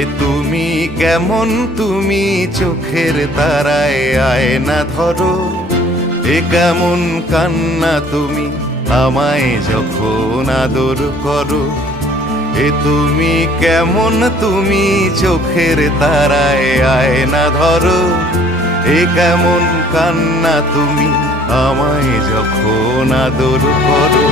এ তুমি কেমন, তুমি চোখের তারায় আয়না ধরো। এ কেমন কান্না তুমি আমায় যখন আদর করো। এ তুমি কেমন, তুমি চোখের তারায় আয়না ধরো। এ কেমন কান্না তুমি আমায় যখন আদর করো।